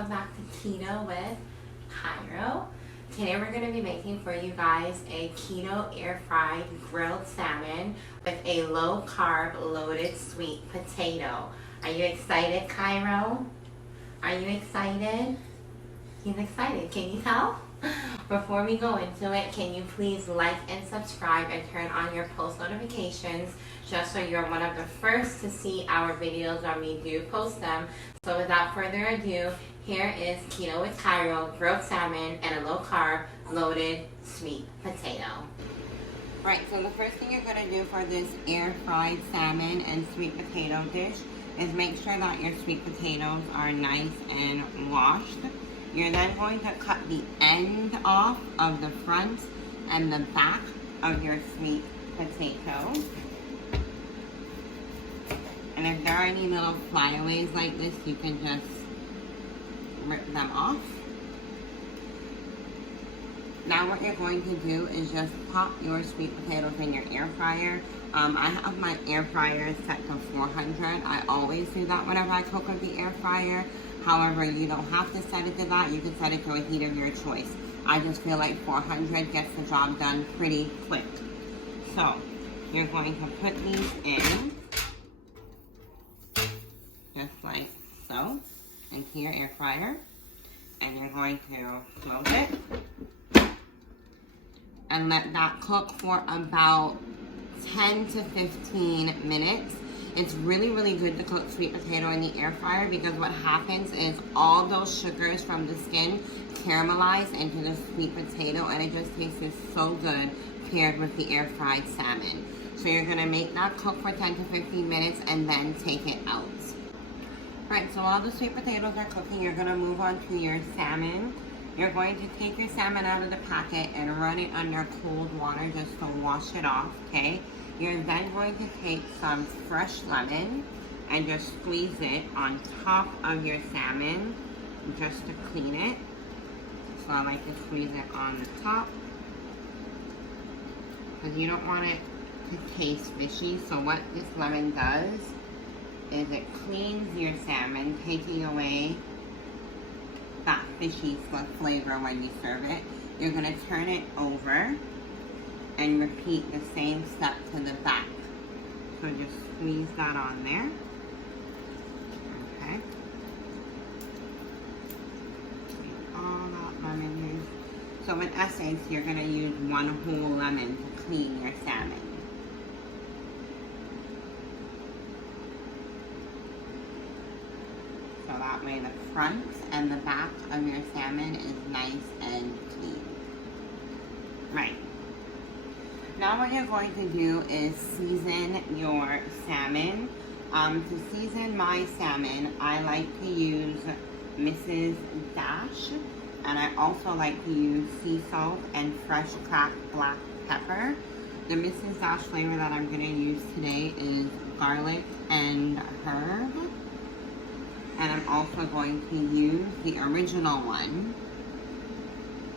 welcome back to Keto with Kairo. Today we're going to be making for you guys a keto air fried grilled salmon with a low carb loaded sweet potato. Are you excited, Kairo? Are you excited? He's excited, can you tell? Before we go into it, can you please like and subscribe and turn on your post notifications just so you're one of the first to see our videos when we do post them. So without further ado, here is Keto with Kairo, grilled salmon, and a low carb loaded sweet potato. Right, so the first thing you're going to do for this air fried salmon and sweet potato dish is make sure that your sweet potatoes are nice and washed. You're then going to cut the end off of the front and the back of your sweet potatoes. And if there are any little flyaways like this, you can just rip them off. Now what you're going to do is just pop your sweet potatoes in your air fryer. I have my air fryer set to 400. I always do that whenever I cook with the air fryer. However, you don't have to set it to that. You can set it to a heat of your choice. I just feel like 400 gets the job done pretty quick. So, you're going to put these in, just like so, into your air fryer. And you're going to close it. And let that cook for about 10 to 15 minutes. It's really, really good to cook sweet potato in the air fryer because what happens is all those sugars from the skin caramelize into the sweet potato and it just tastes so good paired with the air fried salmon. So you're gonna make that cook for 10 to 15 minutes and then take it out. Right, so while the sweet potatoes are cooking, you're gonna move on to your salmon. You're going to take your salmon out of the packet and run it under cold water just to wash it off, okay? You're then going to take some fresh lemon and just squeeze it on top of your salmon just to clean it. So I like to squeeze it on the top because you don't want it to taste fishy. So what this lemon does is it cleans your salmon, taking away that fishy flavor when you serve it. You're going to turn it over and repeat the same step to the back. So just squeeze that on there. Okay. All that lemon juice. So in essence, you're going to use one whole lemon to clean your salmon. So that way the front and the back of your salmon is nice and clean. Right. Now what you're going to do is season your salmon. To season my salmon, I like to use Mrs. Dash, and I also like to use sea salt and fresh cracked black pepper. The Mrs. Dash flavor that I'm going to use today is garlic and herb. And I'm also going to use the original one.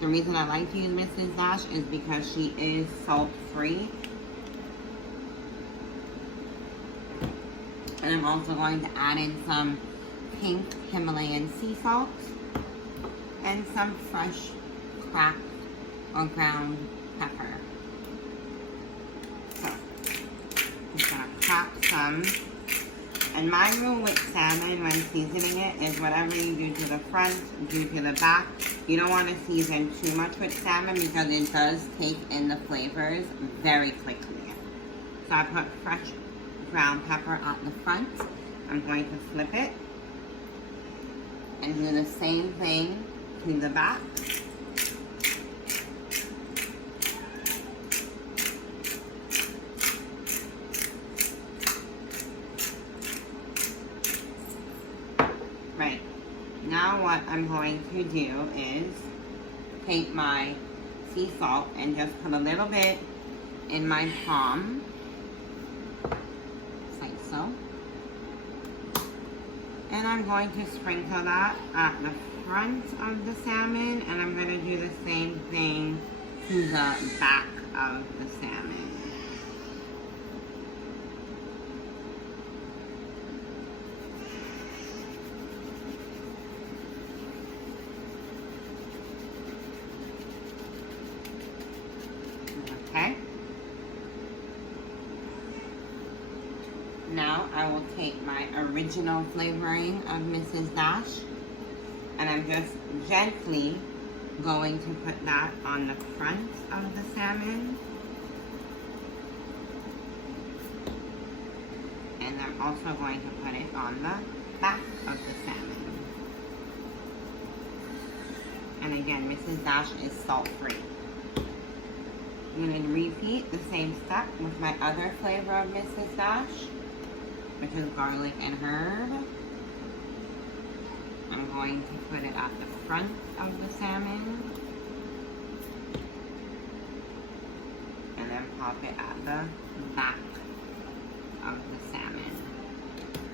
The reason I like to use Mrs. Dash is because she is salt-free. And I'm also going to add in some pink Himalayan sea salt and some fresh cracked or ground pepper. So, I'm just going to crack some. And my rule with salmon when seasoning it is whatever you do to the front, do to the back. You don't want to season too much with salmon because it does take in the flavors very quickly. So I put fresh ground pepper at the front. I'm going to flip it and do the same thing to the back. Right, now what I'm going to do is take my sea salt and just put a little bit in my palm, just like so. And I'm going to sprinkle that at the front of the salmon, and I'm going to do the same thing to the back of the salmon. Now I will take my original flavoring of Mrs. Dash, and I'm just gently going to put that on the front of the salmon. And I'm also going to put it on the back of the salmon. And again, Mrs. Dash is salt-free. I'm going to repeat the same step with my other flavor of Mrs. Dash, which is garlic and herb. I'm going to put it at the front of the salmon. And then pop it at the back of the salmon.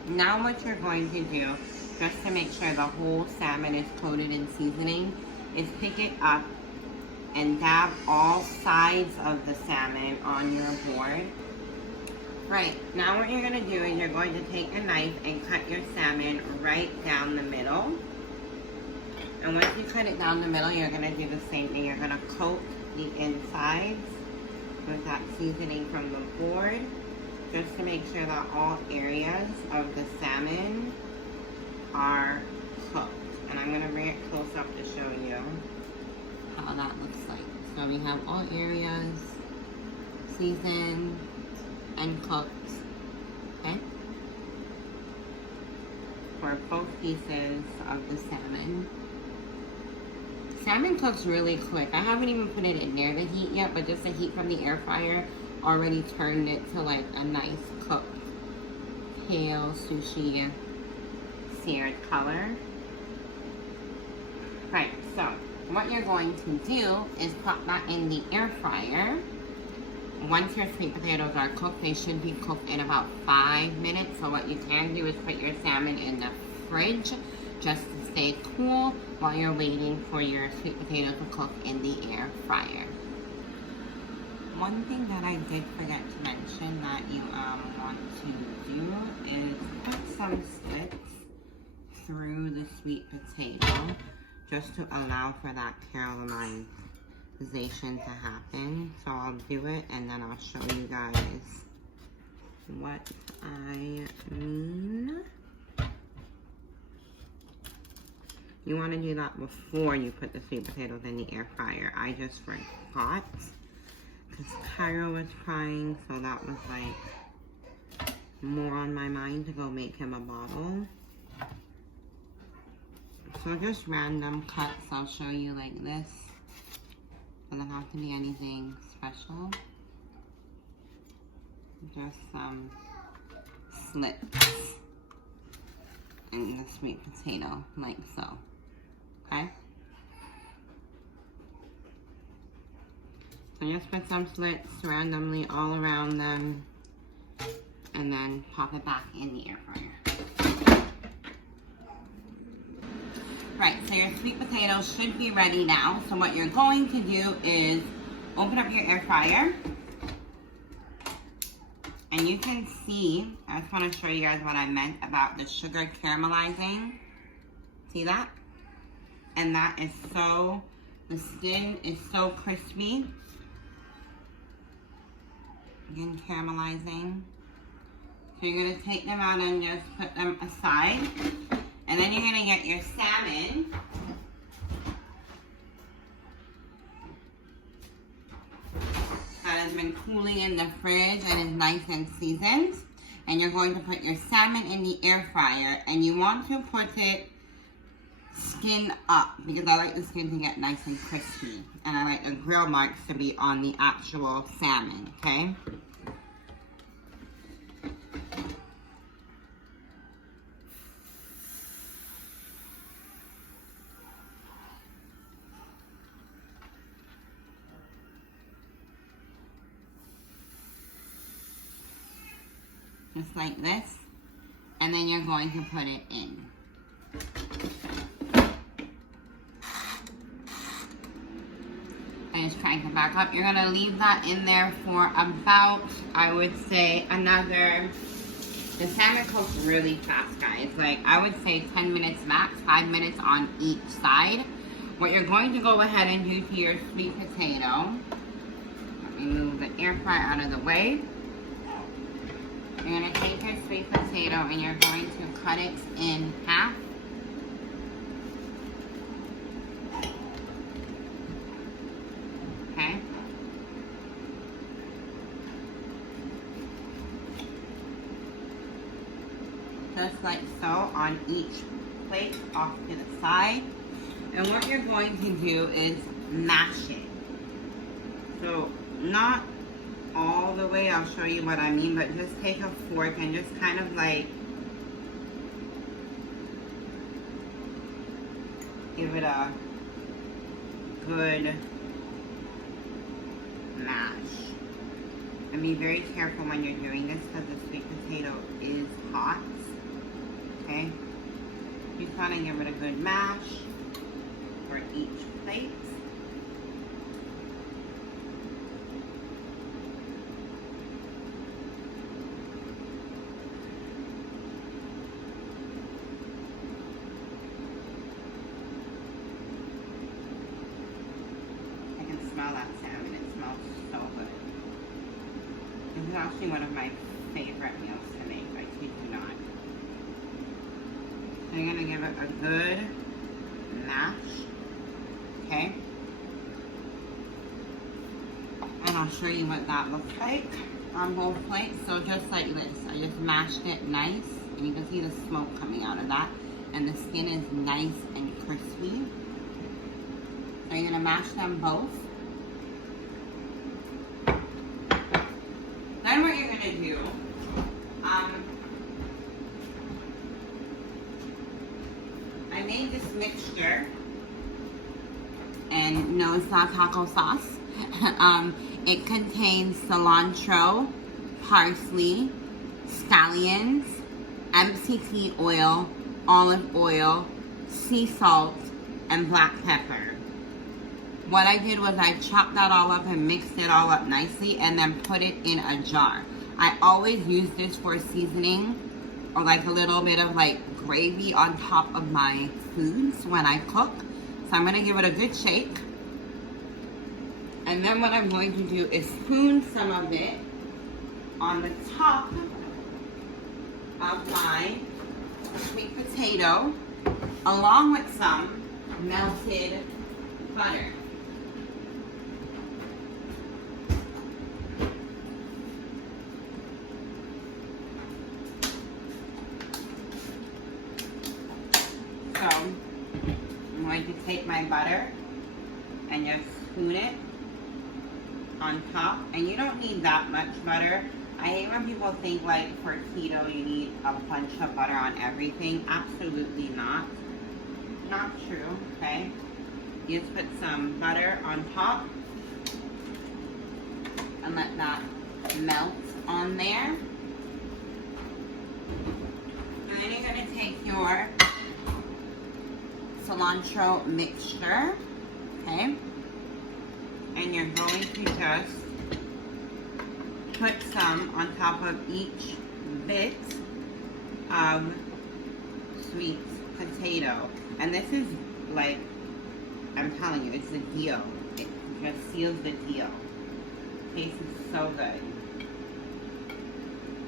Now what you're going to do, just to make sure the whole salmon is coated in seasoning, is pick it up and dab all sides of the salmon on your board. Right, now what you're going to do is you're going to take a knife and cut your salmon right down the middle. And once you cut it down the middle, you're going to do the same thing. You're going to coat the insides with that seasoning from the board, just to make sure that all areas of the salmon are cooked. And I'm going to bring it close up to show you how that looks like. So we have all areas seasoned and cooked, okay, for both pieces of the salmon. Salmon cooks really quick. I haven't even put it in near the heat yet, but just the heat from the air fryer already turned it to like a nice cooked pale sushi seared color. Right, so what you're going to do is pop that in the air fryer. Once your sweet potatoes are cooked, they should be cooked in about 5 minutes. So what you can do is put your salmon in the fridge just to stay cool while you're waiting for your sweet potatoes to cook in the air fryer. One thing that I did forget to mention that you want to do is put some slits through the sweet potato just to allow for that caramelization to happen. So I'll do it and then I'll show you guys what I mean. You want to do that before you put the sweet potatoes in the air fryer. I just forgot because Kairo was crying, so that was like more on my mind to go make him a bottle. So just random cuts I'll show you like this. Doesn't have to be anything special. Just some slits in the sweet potato, like so. Okay? So just put some slits randomly all around them and then pop it back in the air fryer. Right, so your sweet potatoes should be ready now. So what you're going to do is open up your air fryer. And you can see, I just want to show you guys what I meant about the sugar caramelizing. See that? And that is so, the skin is so crispy. Again, caramelizing. So you're going to take them out and just put them aside. And then you're going to get your salmon. That has been cooling in the fridge and is nice and seasoned. And you're going to put your salmon in the air fryer. And you want to put it skin up because I like the skin to get nice and crispy. And I like the grill marks to be on the actual salmon, okay? Just like this, and then you're going to put it in. And just crank it back up. You're gonna leave that in there for about, I would say, another, the salmon cooks really fast, guys. Like, I would say 10 minutes max, 5 minutes on each side. What you're going to go ahead and do to your sweet potato, let me move the air fryer out of the way. You're going to take your sweet potato and you're going to cut it in half. Okay. Just like so on each plate off to the side. And what you're going to do is mash it. So not all the way, I'll show you what I mean, but just take a fork and just kind of like give it a good mash. And be very careful when you're doing this because the sweet potato is hot. Okay? You kind of give it a good mash for each plate. I can smell that salmon. It smells so good. This is actually one of my favorite meals to make, I kid you not. So you're going to give it a good mash. Okay? And I'll show you what that looks like on both plates. So just like this, I just mashed it nice, and you can see the smoke coming out of that, and the skin is nice and crispy. So you're gonna mash them both. Then what you're gonna do, I made this mixture, and no, it's not taco sauce. It contains cilantro, parsley, scallions, MCT oil, olive oil, sea salt, and black pepper. What I did was I chopped that all up and mixed it all up nicely and then put it in a jar. I always use this for seasoning or like a little bit of like gravy on top of my foods when I cook. So I'm gonna give it a good shake. And then what I'm going to do is spoon some of it on the top of my sweet potato along with some melted butter. So I'm going to take my butter and just spoon it on top, and you don't need that much butter. I hate when people think like for keto you need a bunch of butter on everything. Absolutely not. Not true, okay? You just put some butter on top and let that melt on there. And then you're going to take your cilantro mixture, okay? And you're going to just put some on top of each bit of sweet potato. And this is like, I'm telling you, it's the deal. It just seals the deal. Tastes so good.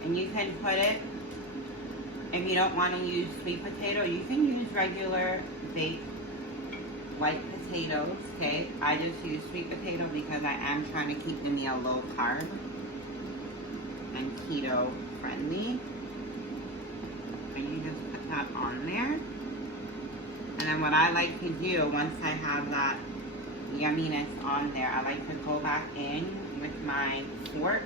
And you can put it, if you don't want to use sweet potato, you can use regular baked white potatoes, okay? I just use sweet potato because I am trying to keep the meal low carb and keto friendly. And you just put that on there. And then what I like to do, once I have that yumminess on there, I like to go back in with my fork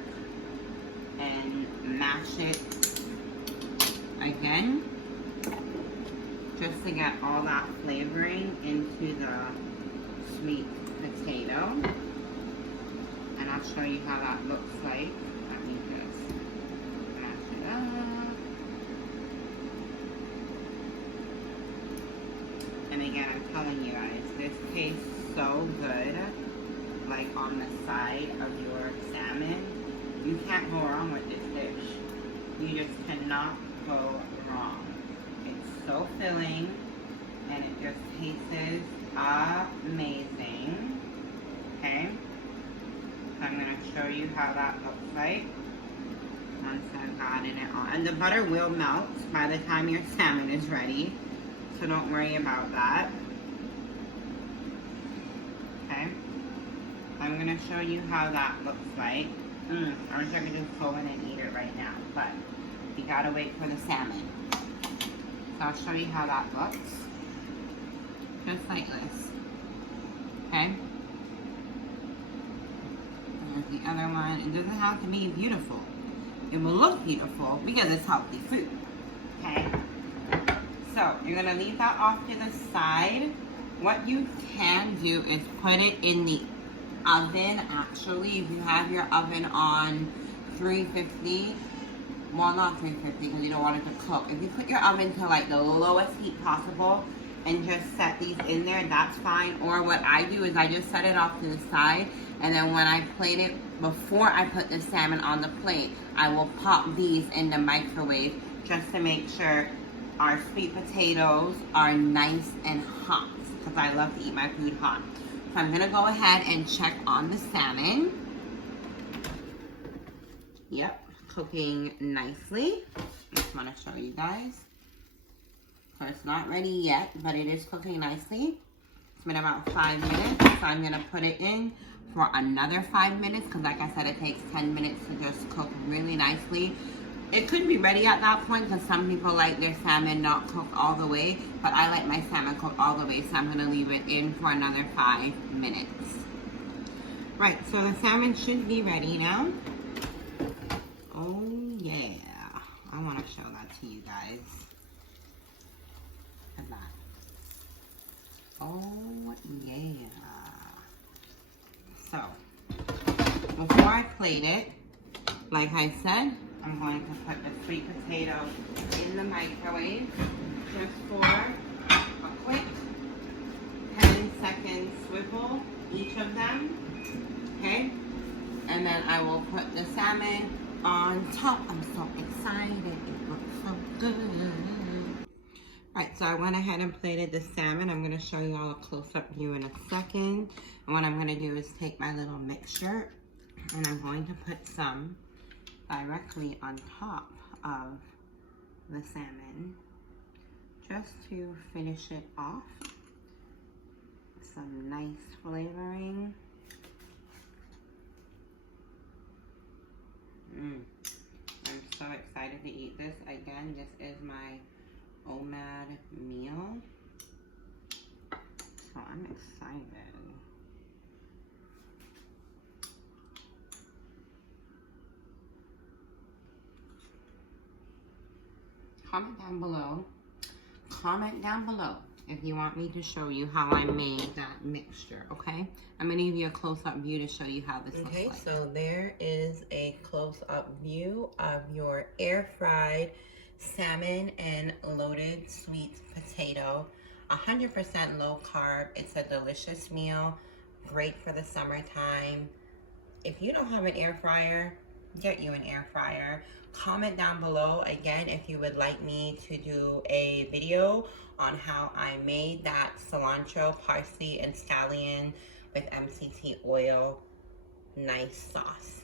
and mash it again, just to get all that flavoring into the sweet potato. And I'll show you how that looks like. Let me just mash it up. And again, I'm telling you guys, this tastes so good, like on the side of your salmon. You can't go wrong with this dish. You just cannot go wrong. It's so filling, and it just tastes amazing. Okay, so I'm going to show you how that looks like once I've got adding it on. And the butter will melt by the time your salmon is ready, so don't worry about that. Okay, I'm gonna show you how that looks like. I wish I could just go in and eat it right now, but you gotta wait for the salmon. So I'll show you how that looks. Just like this. Okay? There's the other one. It doesn't have to be beautiful. It will look beautiful because it's healthy food. Okay? So you're gonna leave that off to the side. What you can do is put it in the oven. Actually, if you have your oven on 350, well, not 350 because you don't want it to cook. If you put your oven to like the lowest heat possible and just set these in there, that's fine. Or what I do is I just set it off to the side, and then when I plate it, before I put the salmon on the plate, I will pop these in the microwave just to make sure our sweet potatoes are nice and hot, because I love to eat my food hot. So I'm gonna go ahead and check on the salmon. Yep, cooking nicely. Just wanna show you guys. So it's not ready yet, but it is cooking nicely. It's been about 5 minutes, so I'm gonna put it in for another 5 minutes, because like I said, it takes 10 minutes to just cook really nicely. It could be ready at that point, because some people like their salmon not cooked all the way, but I like my salmon cooked all the way, so I'm gonna leave it in for another 5 minutes. Right, so the salmon should be ready now. Oh yeah, I wanna show that to you guys. Look at that. Oh yeah. So, before I plate it, like I said, I'm going to put the sweet potato in the microwave just for a quick 10-second swivel, each of them, okay? And then I will put the salmon on top. I'm so excited, it looks so good. Right, so I went ahead and plated the salmon. I'm gonna show you all a close-up view in a second. And what I'm gonna do is take my little mixture and I'm going to put some directly on top of the salmon, just to finish it off. Some nice flavoring. I'm so excited to eat this. Again, this is my OMAD meal, so I'm excited. Comment down below if you want me to show you how I made that mixture, okay? I'm gonna give you a close-up view to show you how this looks like. Okay, so there is a close-up view of your air-fried salmon and loaded sweet potato. 100% low carb. It's a delicious meal, great for the summertime. If you don't have an air fryer, get you an air fryer. Comment down below again if you would like me to do a video on how I made that cilantro, parsley, and scallion with MCT oil nice sauce.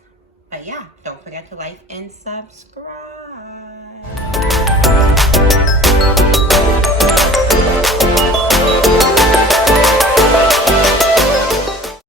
But yeah, don't forget to like and subscribe.